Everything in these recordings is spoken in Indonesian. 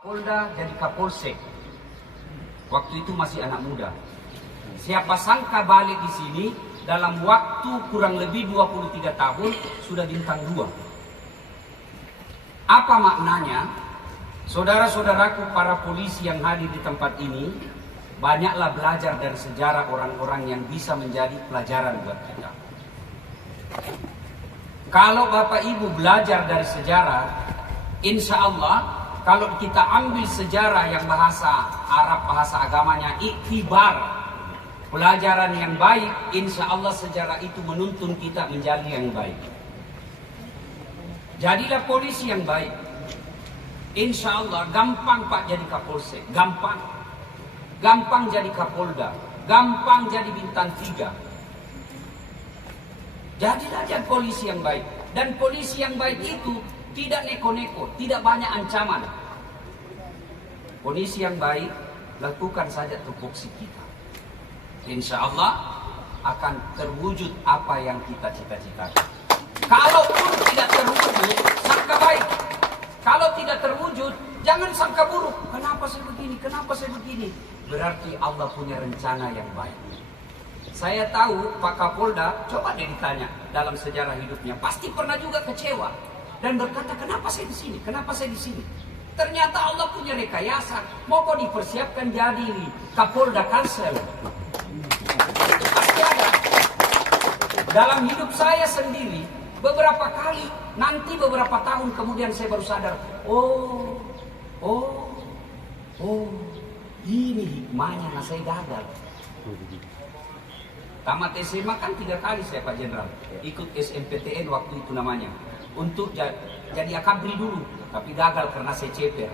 Polda jadi Kapolsek. Waktu itu masih anak muda. Siapa sangka balik di sini dalam waktu kurang lebih 23 tahun sudah bintang 2. Apa maknanya? Saudara-saudaraku para polisi yang hadir di tempat ini, banyaklah belajar dari sejarah orang-orang yang bisa menjadi pelajaran buat kita. Kalau Bapak Ibu belajar dari sejarah, insya Allah kalau kita ambil sejarah yang bahasa Arab, bahasa agamanya iktibar, pelajaran yang baik, insya Allah sejarah itu menuntun kita menjadi yang baik. Jadilah polisi yang baik. Insya Allah gampang Pak jadi Kapolsek, gampang. Gampang jadi Kapolda, gampang jadi bintang 3. Jadilah jadi polisi yang baik. Dan polisi yang baik itu tidak neko-neko, tidak banyak ancaman. Polisi yang baik, lakukan saja tupoksi kita. Insya Allah akan terwujud apa yang kita cita-citakan. Kalaupun tidak terwujud, sangka baik. Kalau tidak terwujud, jangan sangka buruk. Kenapa saya begini? Kenapa saya begini? Berarti Allah punya rencana yang baik. Saya tahu Pak Kapolda, coba deh ditanya dalam sejarah hidupnya, pasti pernah juga kecewa dan berkata, kenapa saya di sini? Kenapa saya di sini? Ternyata Allah punya rekayasa, mau kok dipersiapkan jadi Kapolda Kalsel. Pasti ada. Dalam hidup saya sendiri, beberapa kali, nanti beberapa tahun kemudian saya baru sadar, oh, ini hikmahnya nah saya gagal. Tamat SMA kan 3 kali saya Pak Jenderal, ikut SMPTN waktu itu namanya. Untuk jadi akabri dulu, tapi gagal karena saya ceper.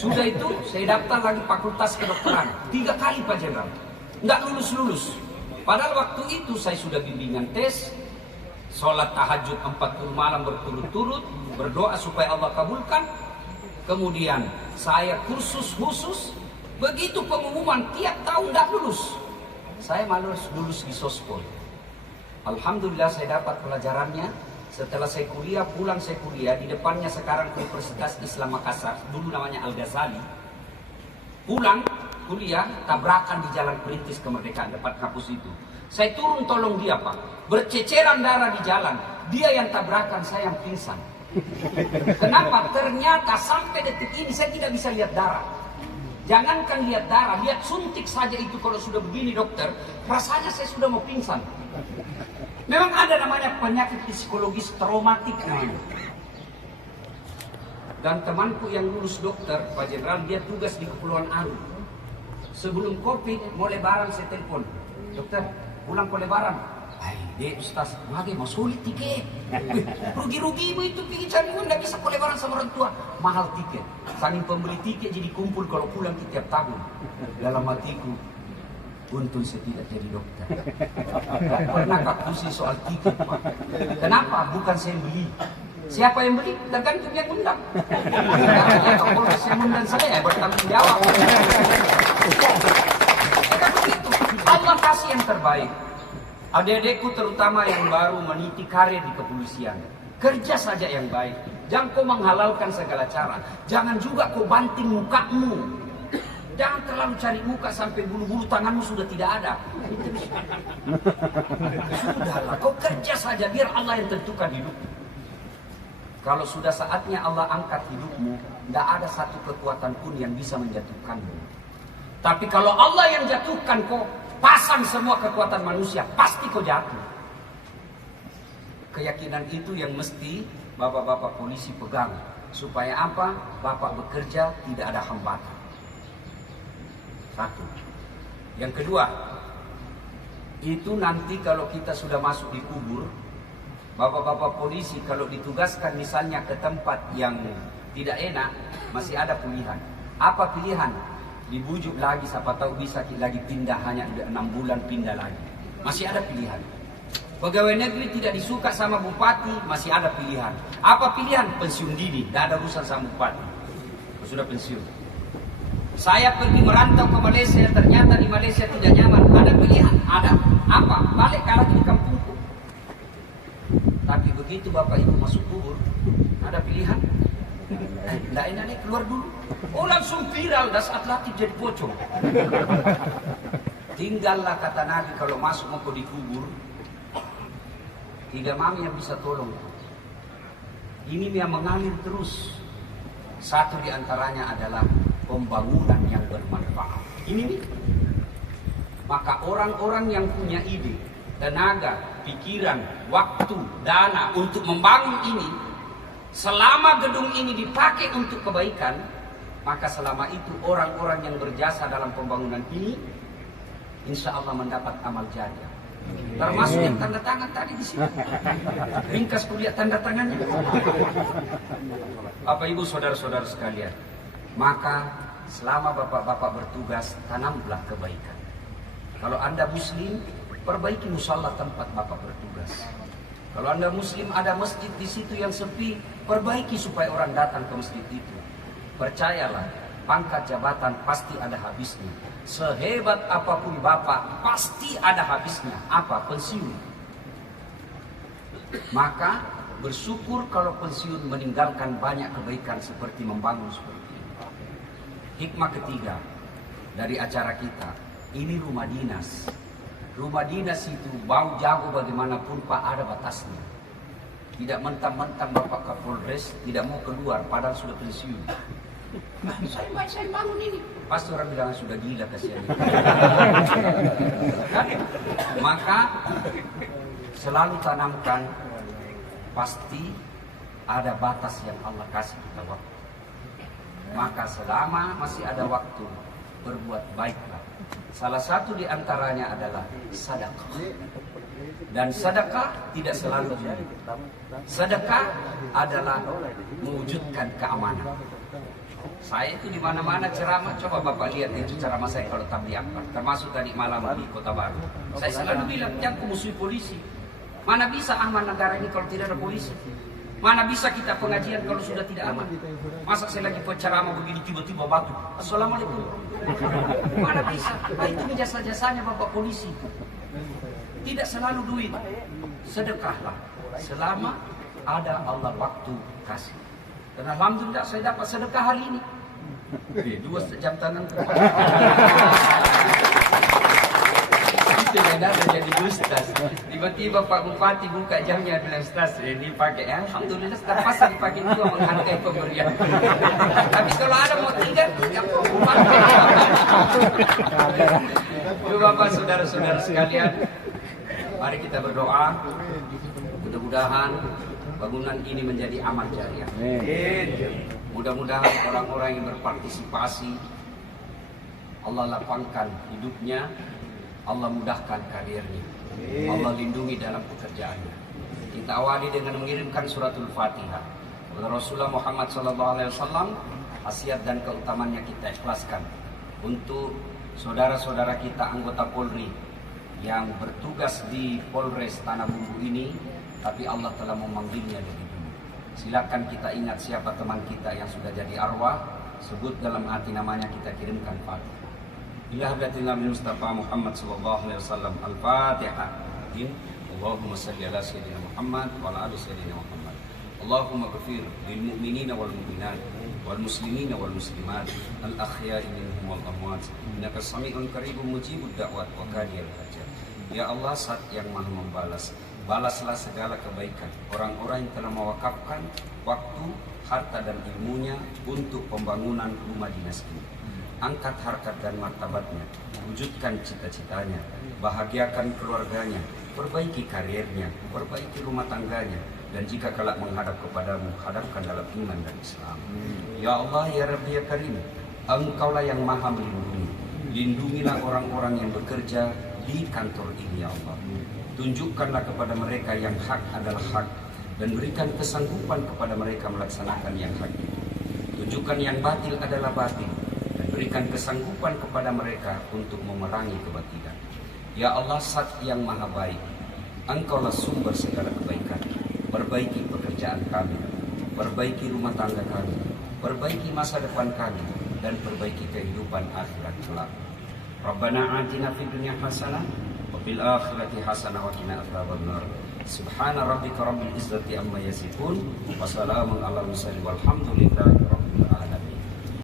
Sudah itu saya daftar lagi fakultas kedokteran 3 kali Pak Jenderal, nggak lulus. Padahal waktu itu saya sudah bimbingan tes, sholat tahajud 40 malam berturut-turut, berdoa supaya Allah kabulkan. Kemudian saya kursus khusus, begitu pengumuman tiap tahun nggak lulus, saya malah lulus di sospol. Alhamdulillah saya dapat pelajarannya. Setelah saya kuliah, pulang saya kuliah di depannya sekarang Universitas Islam Makassar, dulu namanya Al-Ghazali. Pulang kuliah, tabrakan di Jalan Perintis Kemerdekaan depan kampus itu. Saya turun tolong dia Pak, berceceran darah di jalan. Dia yang tabrakan, saya yang pingsan. Kenapa? Ternyata sampai detik ini saya tidak bisa lihat darah. Jangankan lihat darah, lihat suntik saja itu kalau sudah begini dokter, rasanya saya sudah mau pingsan. Memang ada namanya penyakit psikologis traumatik namanya. Dan temanku yang lulus dokter, Pak Jenderal, dia tugas di Kepulauan Aru. Sebelum COVID, mau lebaran saya telepon, dokter, pulang ke lebaran. Hai, dek Ustaz, mage mau sulit tiket. Rugi-rugi itu pergi cari uang, nggak bisa ke lebaran sama orang tua. Mahal tiket. Saking pembeli tiket jadi kumpul kalau pulang tiap tahun. Dalam hatiku, untung saya tidak jadi dokter. Gak pernah gak pusing soal tiket Pak. Kenapa? Bukan saya beli. Siapa yang beli? Tergantung yang undang. Kalau saya undang saya bertanggung jawab. Kan begitu. Allah kasih yang terbaik. Adik-adikku terutama yang baru meniti karir di kepolisian, kerja saja yang baik. Jangan kau menghalalkan segala cara. Jangan juga kau banting mukamu. Jangan terlalu cari muka sampai bulu-bulu tanganmu sudah tidak ada. Sudahlah, kau kerja saja biar Allah yang tentukan hidupmu. Kalau sudah saatnya Allah angkat hidupmu, tidak ada satu kekuatan pun yang bisa menjatuhkanmu. Tapi kalau Allah yang jatuhkan, kau pasang semua kekuatan manusia, pasti kau jatuh. Keyakinan itu yang mesti bapak-bapak polisi pegang. Supaya apa? Bapak bekerja tidak ada hambatan. Satu. Yang kedua, itu nanti kalau kita sudah masuk di kubur, bapak-bapak polisi kalau ditugaskan misalnya ke tempat yang tidak enak, masih ada pilihan. Apa pilihan? Dibujuk lagi, siapa tahu bisa lagi pindah, hanya 6 bulan pindah lagi. Masih ada pilihan. Pegawai negeri tidak disuka sama bupati, masih ada pilihan. Apa pilihan? Pensiun dini, tidak ada urusan sama bupati. Sudah pensiun. Saya pergi merantau ke Malaysia, ternyata di Malaysia tidak nyaman. Ada pilihan? Ada. Apa? Balik lagi di kampungku. Tapi begitu Bapak Ibu masuk kubur, ada pilihan? Nggak enak nih, keluar dulu. Oh langsung viral, das atletik jadi pocong. Tinggallah kata Nabi kalau masuk mau dikubur, 3 mami yang bisa tolong. Ini yang mengalir terus. Satu di antaranya adalah pembangunan yang bermanfaat. Ini nih. Maka orang-orang yang punya ide, tenaga, pikiran, waktu, dana untuk membangun ini, selama gedung ini dipakai untuk kebaikan, maka selama itu orang-orang yang berjasa dalam pembangunan ini, insya Allah mendapat amal jariah. Termasuk yang tanda tangan tadi di sini. Ringkas kuliah tanda tangannya. Bapak Ibu saudara-saudara sekalian, maka selama bapak-bapak bertugas, tanamlah kebaikan. Kalau Anda muslim, perbaiki musala tempat bapak bertugas. Kalau Anda muslim ada masjid di situ yang sepi, perbaiki supaya orang datang ke masjid itu. Percayalah, pangkat jabatan pasti ada habisnya. Sehebat apapun bapak, pasti ada habisnya. Apa? Pensiun. Maka bersyukur kalau pensiun meninggalkan banyak kebaikan seperti membangun seperti ini. Hikmah ketiga dari acara kita, ini rumah dinas. Rumah dinas itu mau jago bagaimanapun Pak ada batasnya. Tidak mentang-mentang Bapak Kapolres tidak mau keluar padahal sudah pensiun. Saya bangun ini. Pasti orang bilang sudah gila kasihan. Maka selalu tanamkan, pasti ada batas yang Allah kasih kita waktu. Maka selama masih ada waktu, berbuat baiklah. Salah satu di antaranya adalah sedekah. Dan sedekah tidak selalu duit. Sedekah adalah mewujudkan keamanan. Saya itu di mana-mana ceramah, coba Bapak lihat itu ceramah saya kalau tabligh akbar, termasuk tadi malam di Kota Baru. Saya selalu bilang jangan musuhi polisi. Mana bisa aman negara ini kalau tidak ada polisi? Mana bisa kita pengajian kalau sudah tidak aman? Masa saya lagi ceramah begini tiba-tiba batu. Assalamualaikum. Mana bisa? Itu jasa-jasanya Bapak polisi. Tidak selalu duit. Sedekahlah selama ada Allah waktu kasih. Dan alhamdulillah saya dapat sedekah hari ini. 2 jam tangan keluar. Tidak ada jadi ustaz. Tiba-tiba Pak Bupati buka jamnya bilang ustaz ini pakai. Alhamdulillah terpaksa dipakai juga menghargai pemberian. Tapi kalau ada mau tinggal Bapak saudara-saudara sekalian, mari kita berdoa. Mudah-mudahan bangunan ini menjadi amal jariah. Mudah-mudahan orang-orang yang berpartisipasi Allah lapangkan hidupnya, Allah mudahkan karirnya, Allah lindungi dalam pekerjaannya. Kita awali dengan mengirimkan suratul Fatihah kepada Rasulullah Muhammad SAW. Khasiat dan keutamannya kita ikhlaskan untuk saudara-saudara kita anggota Polri yang bertugas di Polres Tanah Bumbu ini, tapi Allah telah memanggilnya lebih dulu. Silakan kita ingat siapa teman kita yang sudah jadi arwah, sebut dalam hati namanya, kita kirimkan Fatihah. Ila hadratin Nabi Mustafa Muhammad sallallahu alaihi wasallam. Al-Fatihah. Allahumma salli ala sayyidina Muhammad wa ala ali sayyidina Muhammad. Allahumma ghfir lil mu'minina wal mu'minat wal muslimina wal muslimat al ahya'i minhum wal amwat innaka sami'un qaribun mujibud da'wat wa qadiyal hajat. Ya Allah, Zat yang Maha membalas, balaslah segala kebaikan orang-orang yang telah mewakafkan waktu, harta dan ilmunya untuk pembangunan rumah dinas ini. Angkat harkat dan martabatnya, wujudkan cita-citanya, bahagiakan keluarganya, perbaiki karirnya, perbaiki rumah tangganya, dan jika kelak menghadap kepadamu, hadapkan dalam iman dan Islam. Ya Allah, ya Rabbi, ya Karim, Engkaulah yang Maha melindungi. Lindungilah orang-orang yang bekerja di kantor ini, ya Allah. Tunjukkanlah kepada mereka yang hak adalah hak, dan berikan kesanggupan kepada mereka melaksanakan yang hak itu. Tunjukkan yang batil adalah batil, dan berikan kesanggupan kepada mereka untuk memerangi kebatilan. Ya Allah, Zat yang Maha baik, Engkaulah sumber segala kebaikan. Perbaiki pekerjaan kami, perbaiki rumah tangga kami, perbaiki masa depan kami, dan perbaiki kehidupan akhirat kelak. Rabbana atina fid dunya hasanah wa fil akhirati hasanah wa qina adzabannar. Subhana rabbika rabbil izzati amma yasifun wa salamun alal mursalin walhamdulillahi